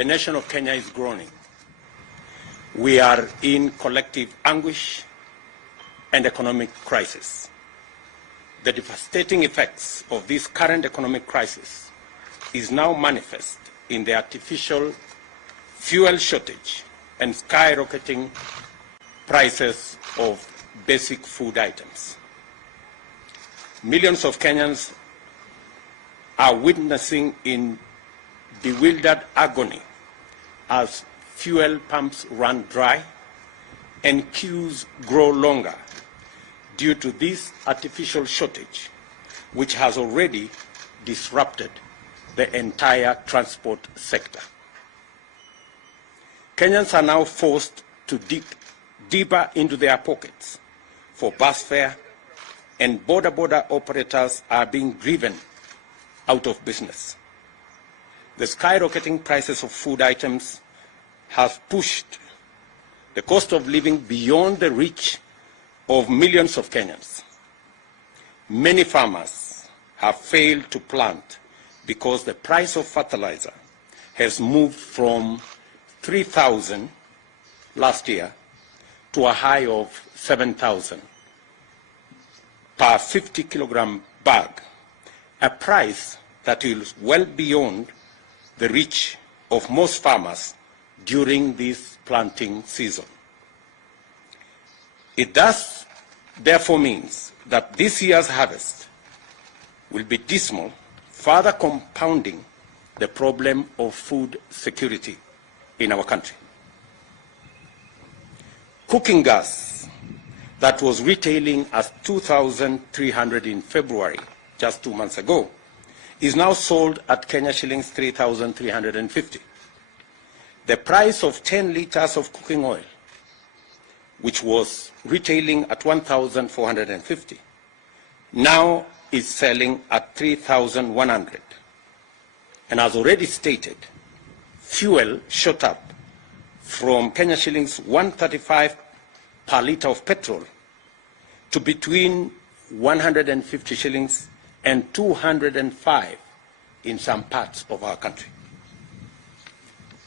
the nation of Kenya is groaning. We are in collective anguish and economic crisis. The devastating effects of this current economic crisis is now manifest in the artificial fuel shortage and skyrocketing prices of basic food items. Millions of Kenyans are witnessing in bewildered agony as fuel pumps run dry and queues grow longer due to this artificial shortage, which has already disrupted the entire transport sector. Kenyans are now forced to dig deeper into their pockets for bus fare, and border operators are being driven out of business. The skyrocketing prices of food items have pushed the cost of living beyond the reach of millions of Kenyans. Many farmers have failed to plant because the price of fertilizer has moved from 3,000 last year to a high of 7,000 per 50 kilogram bag, a price that is well beyond the reach of most farmers during this planting season. It thus therefore means that this year's harvest will be dismal, further compounding the problem of food security in our country. Cooking gas that was retailing as 2,300 in February, just 2 months ago, is now sold at Kenya shillings 3,350. The price of 10 liters of cooking oil, which was retailing at 1,450, now is selling at 3,100. And as already stated, fuel shot up from Kenya shillings 135 per liter of petrol to between 150 shillings and 205 in some parts of our country.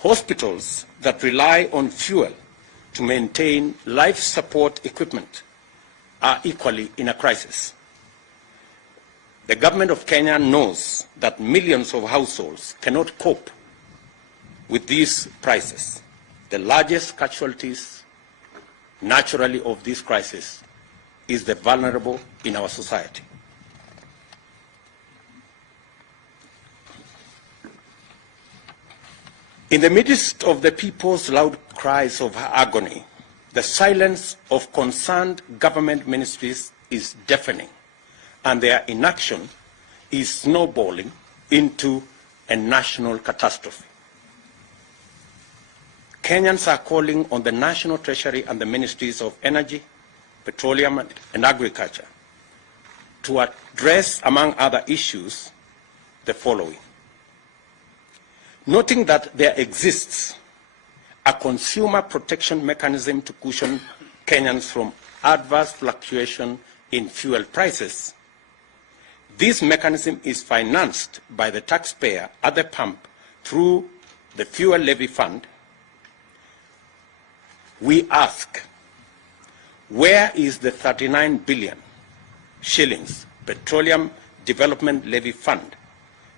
Hospitals that rely on fuel to maintain life support equipment are equally in a crisis. The government of Kenya knows that millions of households cannot cope with these prices. The largest casualties, naturally, of this crisis is the vulnerable in our society. In the midst of the people's loud cries of agony, the silence of concerned government ministries is deafening, and their inaction is snowballing into a national catastrophe. Kenyans are calling on the National Treasury and the Ministries of Energy, Petroleum and Agriculture to address, among other issues, the following. Noting that there exists a consumer protection mechanism to cushion Kenyans from adverse fluctuation in fuel prices, this mechanism is financed by the taxpayer at the pump through the fuel levy fund. We ask, where is the 39 billion shillings petroleum development levy fund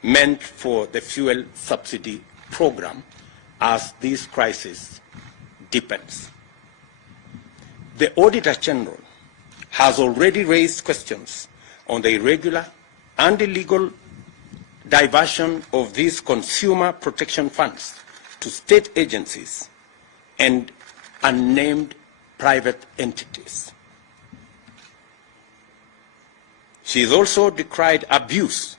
meant for the fuel subsidy program as this crisis deepens? The Auditor General has already raised questions on the irregular and illegal diversion of these consumer protection funds to state agencies and unnamed private entities. She has also decried abuse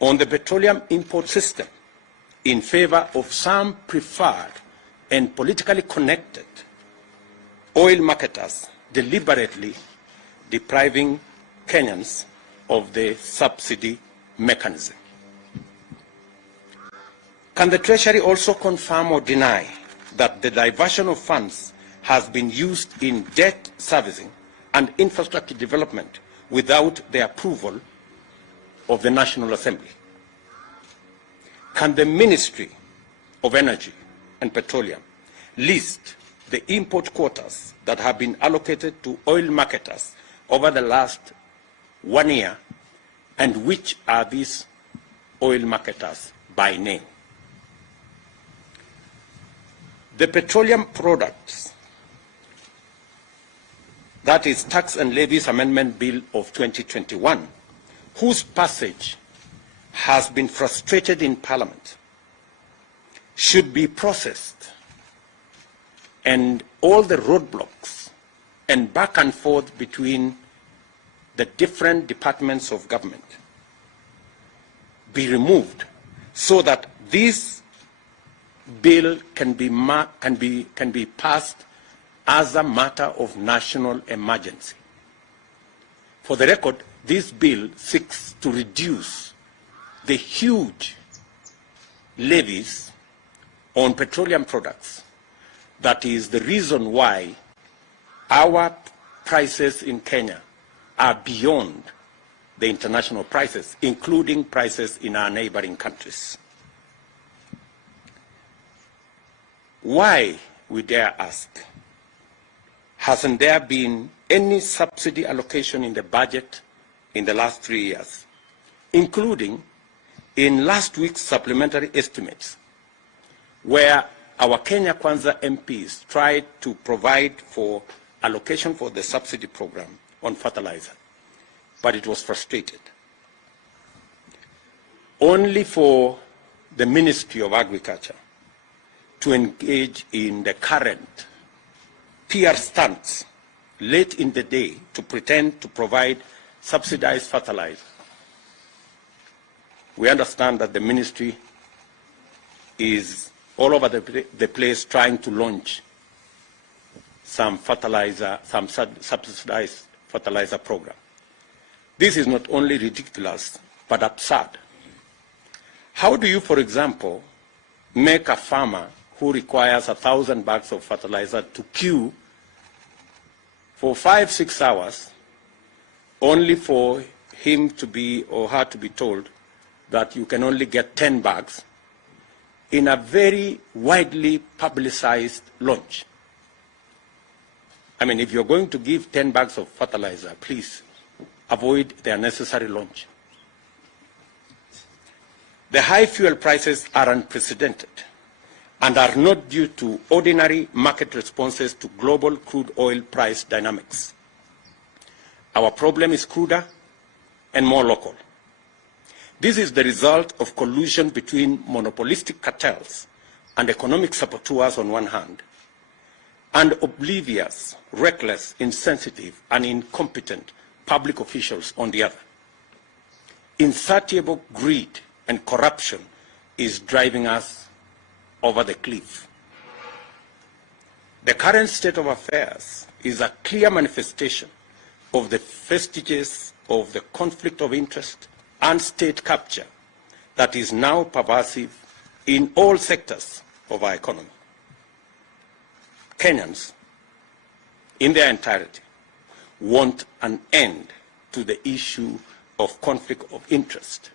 on the petroleum import system in favor of some preferred and politically connected oil marketers deliberately depriving Kenyans of the subsidy mechanism. Can the Treasury also confirm or deny that the diversion of funds has been used in debt servicing and infrastructure development without the approval of the National Assembly? Can the Ministry of Energy and Petroleum list the import quotas that have been allocated to oil marketers over the last 1 year, and which are these oil marketers by name. The Petroleum Products, that is Tax and Levies Amendment Bill of 2021, whose passage has been frustrated in Parliament, should be processed, and all the roadblocks and back and forth between the different departments of government be removed, so that this bill can be passed as a matter of national emergency. For the record, this bill seeks to reduce the huge levies on petroleum products. That is the reason why our prices in Kenya are beyond the international prices, including prices in our neighboring countries. Why, we dare ask, hasn't there been any subsidy allocation in the budget in the last 3 years, including in last week's supplementary estimates, where our Kenya Kwanza MPs tried to provide for allocation for the subsidy program on fertilizer, but it was frustrated. Only for the Ministry of Agriculture to engage in the current PR stunts late in the day to pretend to provide subsidized fertilizer. We understand that the ministry is all over the place trying to launch some subsidized fertilizer program. This is not only ridiculous, but absurd. How do you, for example, make a farmer who requires 1,000 bags of fertilizer to queue for 5-6 hours, only for him to be or her to be told that you can only get 10 bags in a very widely publicized launch? I mean, if you're going to give 10 bags of fertilizer, please avoid the unnecessary launch. The high fuel prices are unprecedented and are not due to ordinary market responses to global crude oil price dynamics. Our problem is cruder and more local. This is the result of collusion between monopolistic cartels and economic saboteurs on one hand, and oblivious, reckless, insensitive, and incompetent public officials on the other. Insatiable greed and corruption is driving us over the cliff. The current state of affairs is a clear manifestation of the vestiges of the conflict of interest and state capture that is now pervasive in all sectors of our economy. Kenyans, in their entirety, want an end to the issue of conflict of interest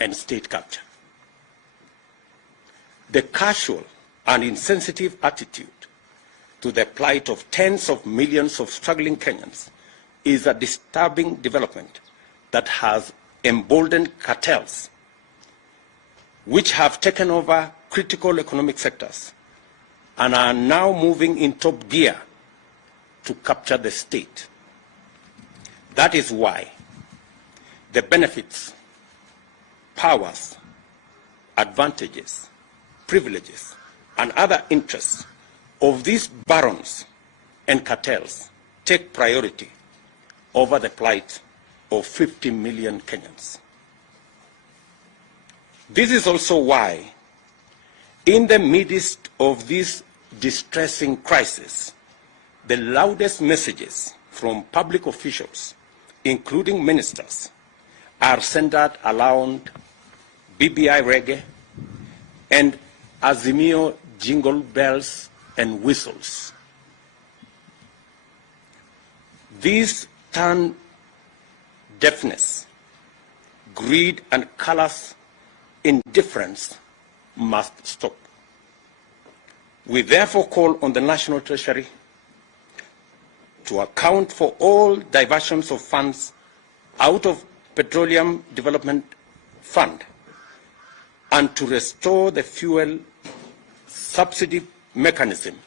and state capture. The casual and insensitive attitude to the plight of tens of millions of struggling Kenyans is a disturbing development that has emboldened cartels, which have taken over critical economic sectors and are now moving in top gear to capture the state. That is why the benefits, powers, advantages, privileges, and other interests of these barons and cartels take priority over the plight of 50 million Kenyans. This is also why, in the midst of this distressing crisis, the loudest messages from public officials, including ministers, are centered around BBI reggae and Azimio jingle bells and whistles. These turn deafness, greed, and callous indifference must stop. We therefore call on the National Treasury to account for all diversions of funds out of Petroleum Development Fund and to restore the fuel subsidy mechanism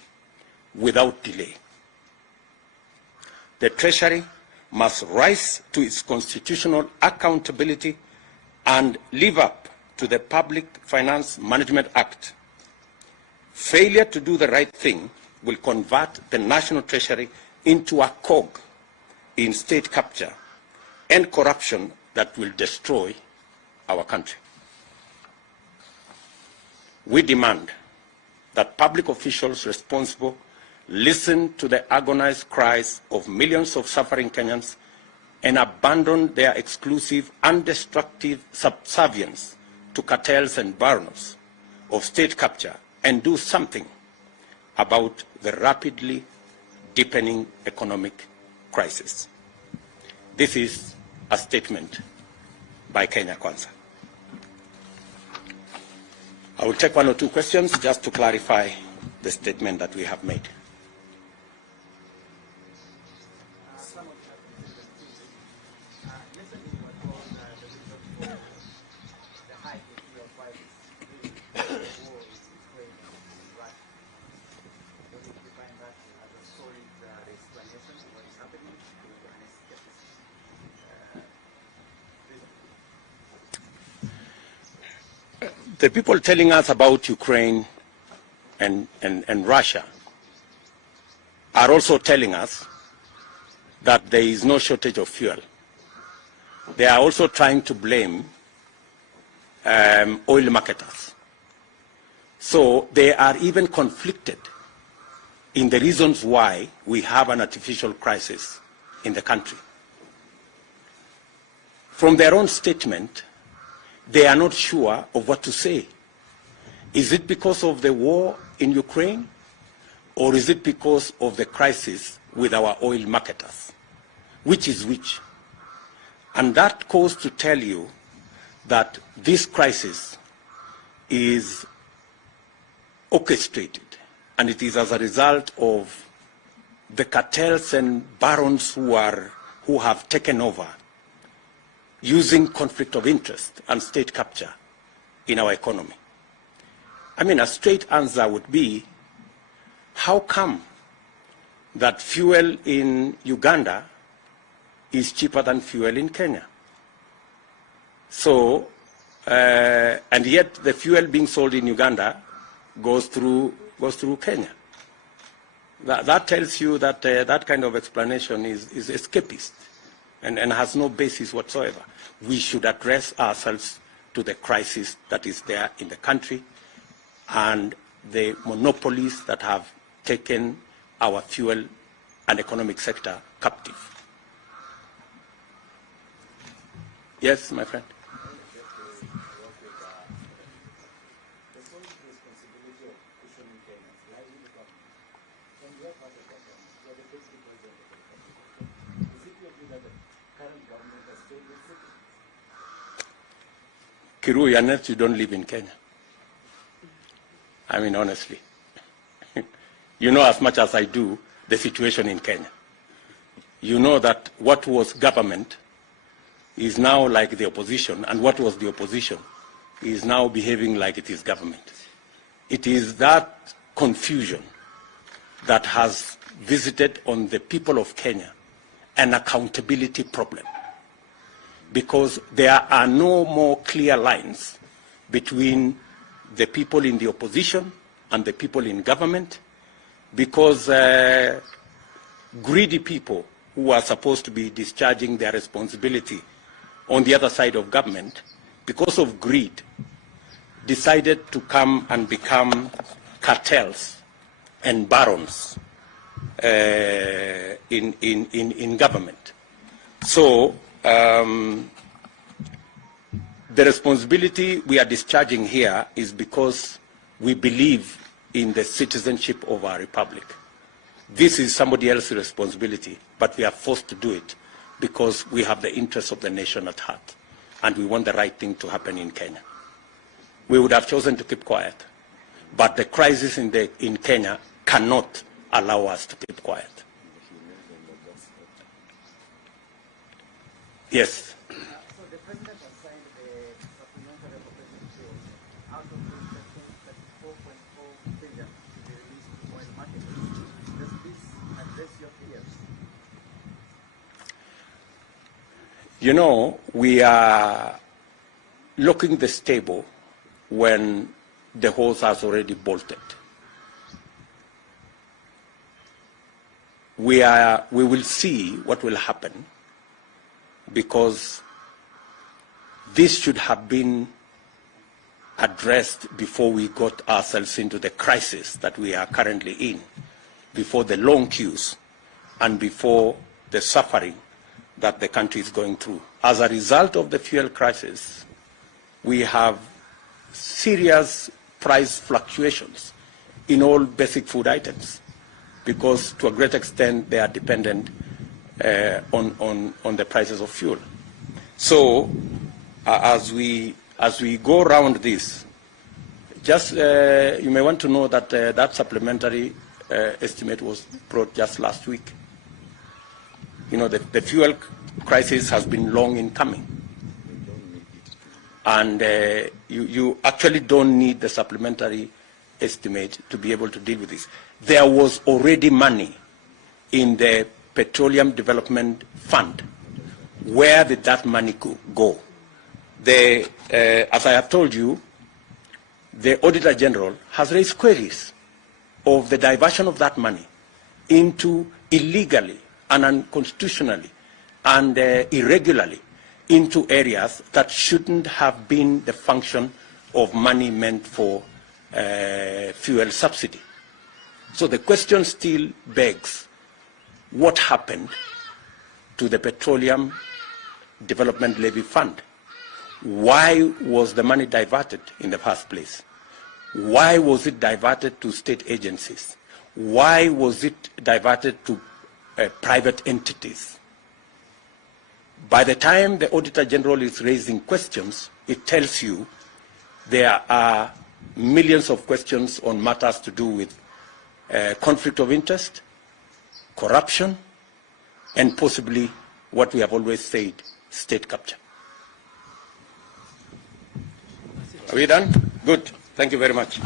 without delay. The Treasury must rise to its constitutional accountability and live up to the Public Finance Management Act. Failure to do the right thing will convert the National Treasury into a cog in state capture and corruption that will destroy our country. We demand that public officials responsible listen to the agonized cries of millions of suffering Kenyans and abandon their exclusive and destructive subservience to cartels and barons of state capture and do something about the rapidly deepening economic crisis. This is a statement by Kenya Kwanza. I will take one or two questions just to clarify the statement that we have made. The people telling us about Ukraine and Russia are also telling us that there is no shortage of fuel. They are also trying to blame oil marketers. So they are even conflicted in the reasons why we have an artificial crisis in the country. From their own statement, they are not sure of what to say. Is it because of the war in Ukraine, or is it because of the crisis with our oil marketers? Which is which? And that goes to tell you that this crisis is orchestrated, and it is as a result of the cartels and barons who have taken over, using conflict of interest and state capture in our economy. I mean, a straight answer would be, how come that fuel in Uganda is cheaper than fuel in Kenya? So, and yet the fuel being sold in Uganda goes through Kenya. That tells you that that kind of explanation is escapist and has no basis whatsoever. We should address ourselves to the crisis that is there in the country and the monopolies that have taken our fuel and economic sector captive. Yes, my friend. Kiru, unless you don't live in Kenya. I mean, honestly. You know as much as I do the situation in Kenya. You know that what was government is now like the opposition, and what was the opposition is now behaving like it is government. It is that confusion that has visited on the people of Kenya an accountability problem, because there are no more clear lines between the people in the opposition and the people in government, because greedy people who are supposed to be discharging their responsibility on the other side of government, because of greed, decided to come and become cartels and barons in government. So the responsibility we are discharging here is because we believe in the citizenship of our republic. This is somebody else's responsibility, but we are forced to do it because we have the interests of the nation at heart, and we want the right thing to happen in Kenya. We would have chosen to keep quiet, But the crisis in Kenya cannot allow us to keep quiet. Yes. So the President has signed a supplementary appropriation bill out of which 34.4 billion to be released to oil markets. Does this address your fears? You know, we are locking the stable when the horse has already bolted. We will see what will happen, because this should have been addressed before we got ourselves into the crisis that we are currently in, before the long queues and before the suffering that the country is going through. As a result of the fuel crisis, we have serious price fluctuations in all basic food items, because to a great extent they are dependent on the prices of fuel. So as we go around this, just you may want to know that that supplementary estimate was brought just last week. You know, the fuel crisis has been long in coming. And you actually don't need the supplementary estimate to be able to deal with this. There was already money in the Petroleum Development Fund. Where did that money go? As I have told you, the Auditor General has raised queries of the diversion of that money into illegally and unconstitutionally and irregularly into areas that shouldn't have been the function of money meant for fuel subsidy. So the question still begs, what happened to the Petroleum Development Levy Fund? Why was the money diverted in the first place? Why was it diverted to state agencies? Why was it diverted to private entities? By the time the Auditor General is raising questions, it tells you there are millions of questions on matters to do with conflict of interest, corruption, and possibly what we have always said, state capture. Are we done? Good. Thank you very much.